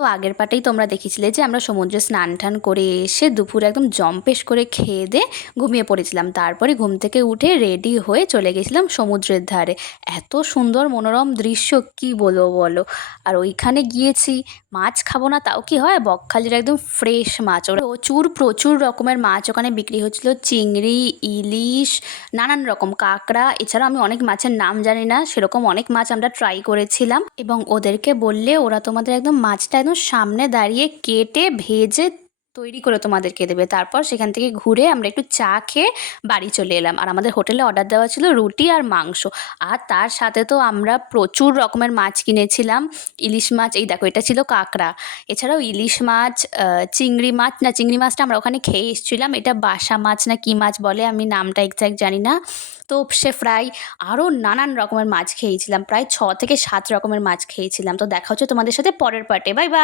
তো আগের পার্টেই তোমরা দেখেছিলে যে আমরা সমুদ্রে স্নান টান করে এসে দুপুরে একদম জম্পেশ করে খেয়ে দিয়ে ঘুমিয়ে পড়েছিলাম। তারপরে ঘুম থেকে উঠে রেডি হয়ে চলে গেছিলাম সমুদ্রের ধারে। এত সুন্দর মনোরম দৃশ্য কি বলবো বলো। আর ওইখানে গিয়েছি, মাছ খাবো না তাও কি হয়, বকখালির একদম ফ্রেশ মাছ, ওরা প্রচুর প্রচুর রকমের মাছ ওখানে বিক্রি হচ্ছিল, চিংড়ি, ইলিশ, নানান রকম কাঁকড়া। এছাড়া আমি অনেক মাছের নাম জানি না, সেরকম অনেক মাছ আমরা ট্রাই করেছিলাম এবং ওদেরকে বললে ওরা তোমাদের একদম মাছটা একদম সামনে দাঁড়িয়ে কেটে ভেজে তৈরি করে তোমাদেরকে দেবে। তারপর সেখান থেকে ঘুরে আমরা একটু চা খেয়ে বাড়ি চলে এলাম। আর আমাদের হোটেলে অর্ডার দেওয়া ছিল রুটি আর মাংস। আর তার সাথে তো আমরা প্রচুর রকমের মাছ কিনেছিলাম। ইলিশ মাছ, এই দেখো এটা ছিল কাঁকড়া। এছাড়াও ইলিশ মাছ, চিংড়ি মাছ, না চিংড়ি মাছটা আমরা ওখানে খেয়ে এসেছিলাম, এটা বাসা মাছ না কী মাছ বলে, আমি নামটা এক্স্যাক্ট জানি না। তোপসে ফ্রাই, আরও নানান রকমের মাছ খেয়েছিলাম, প্রায় 6 থেকে 7 রকমের মাছ খেয়েছিলাম। তো দেখা হচ্ছে তোমাদের সাথে পরের পার্টে। Bye bye.